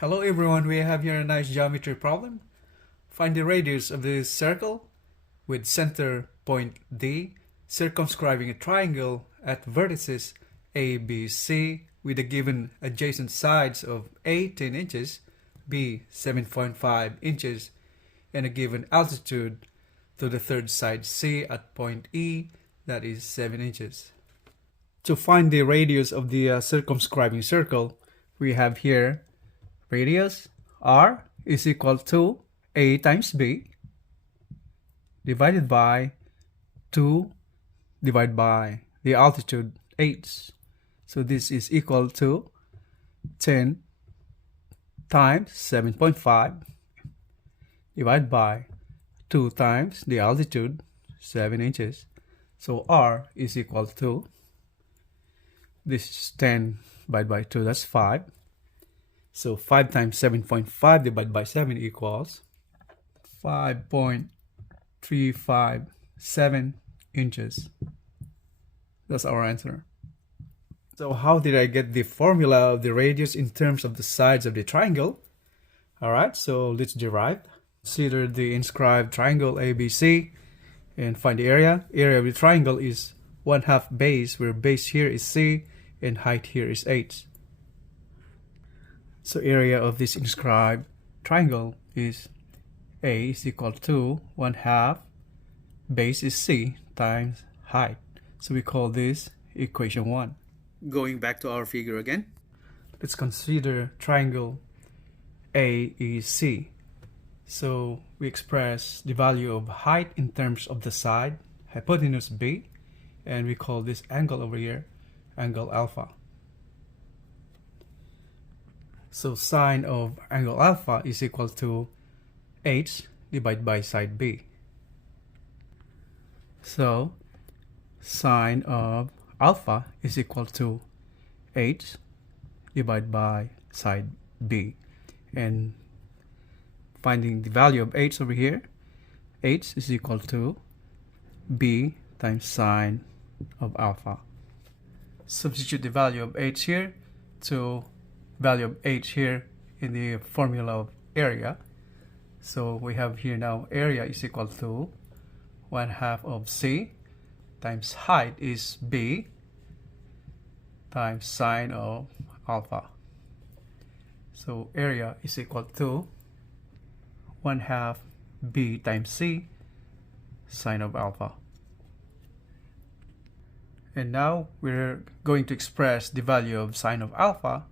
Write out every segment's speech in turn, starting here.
Hello everyone, we have here a nice geometry problem. Find the radius of the circle with center point D, circumscribing a triangle at vertices A, B, C with the given adjacent sides of A 10 inches, B 7.5 inches, and a given altitude to the third side C at point E, that is 7 inches. To find the radius of the circumscribing circle, we have here radius r is equal to a times b divided by 2 divided by the altitude h. So this is equal to 10 times 7.5 divided by 2 times the altitude 7 inches. So r is equal to, this is 10 divided by 2, that's 5. So 5 times 7.5 divided by 7 equals 5.357 inches. That's our answer. So how did I get the formula of the radius in terms of the sides of the triangle? Alright, so let's derive. Consider the inscribed triangle ABC and find the area. Area of the triangle is 1/2 base, where base here is C and height here is H. So area of this inscribed triangle is A is equal to 1/2 base is C times height. So we call this equation 1. Going back to our figure again, let's consider triangle AEC. So we express the value of height in terms of the side, hypotenuse B, and we call this angle over here angle alpha. So sine of angle alpha is equal to h divided by side B. So sine of alpha is equal to h divided by side B. And finding the value of h over here, h is equal to b times sine of alpha. Substitute the value of h here to value of h here in the formula of area. So we have here now area is equal to 1/2 of C times height is B times sine of alpha. So area is equal to 1/2 B times C sine of alpha. And now we're going to express the value of sine of alpha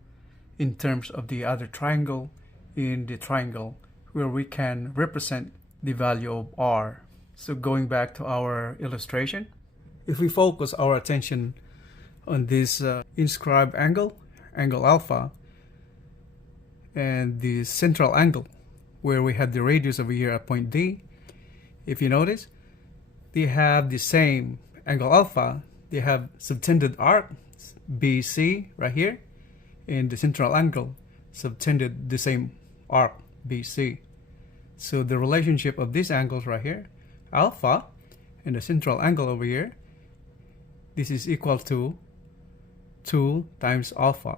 in terms of the other triangle in the triangle, where we can represent the value of r. So going back to our illustration, if we focus our attention on this inscribed angle, angle alpha, and the central angle where we have the radius over here at point D, if you notice, they have the same angle alpha. They have subtended arc BC right here, and the central angle subtended the same arc BC. So the relationship of these angles right here, alpha, and the central angle over here, this is equal to 2 times alpha.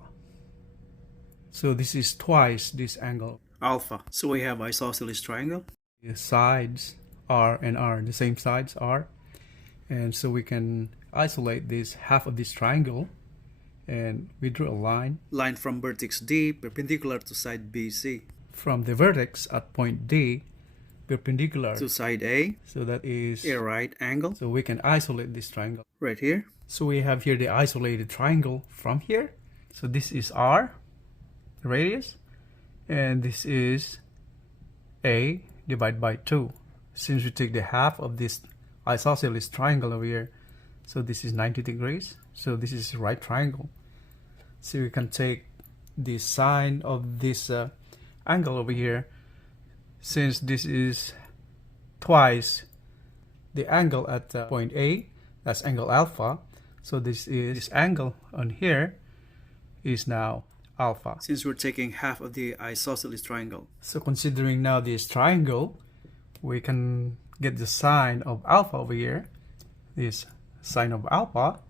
So this is twice this angle, alpha. So we have isosceles triangle. The sides R and R, the same sides R. And so we can isolate this half of this triangle, and we drew a line from vertex D perpendicular to side BC. From the vertex at point D perpendicular to side A, so that is a right angle. So we can isolate this triangle right here. So we have here the isolated triangle from here. So this is R, the radius, and this is A divided by 2. Since we take the half of this isosceles triangle over here, so this is 90 degrees. So this is right triangle. So we can take the sine of this angle over here, since this is twice the angle at point A, that's angle alpha. So this angle on here is now alpha, since we're taking half of the isosceles triangle. So considering now this triangle, we can get the sine of alpha over here. This sine of alpha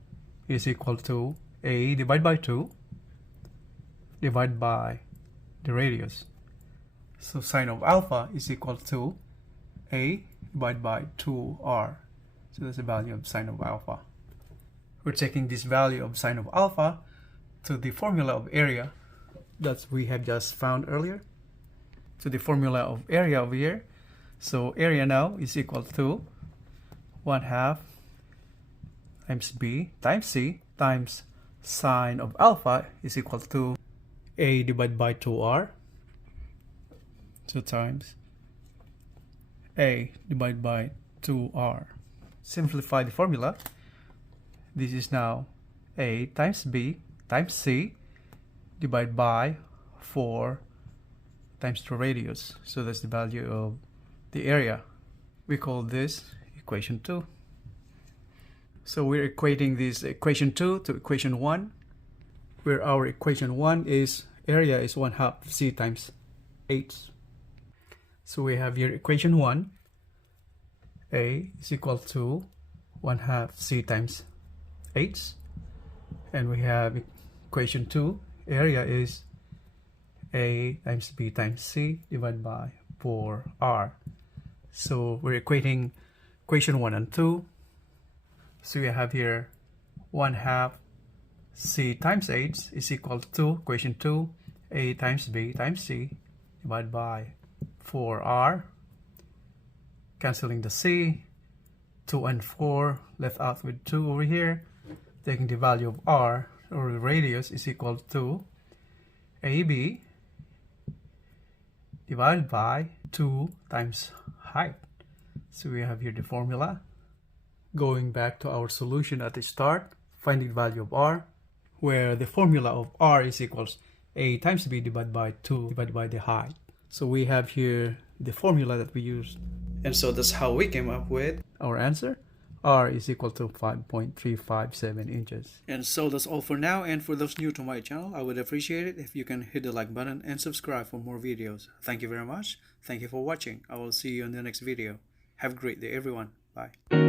is equal to A divided by 2 divided by the radius. So sine of alpha is equal to A divided by 2R. So that's the value of sine of alpha. We're taking this value of sine of alpha to the formula of area that we have just found earlier, to the formula of area over here. So area now is equal to 1/2 times B times C times sine of alpha is equal to A divided by 2R. 2 times A divided by 2R. Simplify the formula. This is now A times B times C divided by 4 times the radius. So that's the value of the area. We call this equation 2. So we're equating this equation 2 to equation 1, where our equation 1 is area is 1/2 C times H. So we have here equation 1, A is equal to 1/2 C times H, and we have equation 2, area is A times B times C divided by 4R. So we're equating equation 1 and 2. So we have here 1/2 C times H is equal to equation 2, A times B times C divided by 4R. Canceling the C, 2 and 4 left out with 2 over here. Taking the value of R, or the radius, is equal to AB divided by 2 times height. So we have here the formula. Going back to our solution at the start, finding the value of R, where the formula of R is equals A times B divided by 2 divided by the height. So we have here the formula that we used. And so that's how we came up with our answer. R is equal to 5.357 inches. And so that's all for now. And for those new to my channel, I would appreciate it if you can hit the like button and subscribe for more videos. Thank you very much. Thank you for watching. I will see you in the next video. Have a great day, everyone. Bye.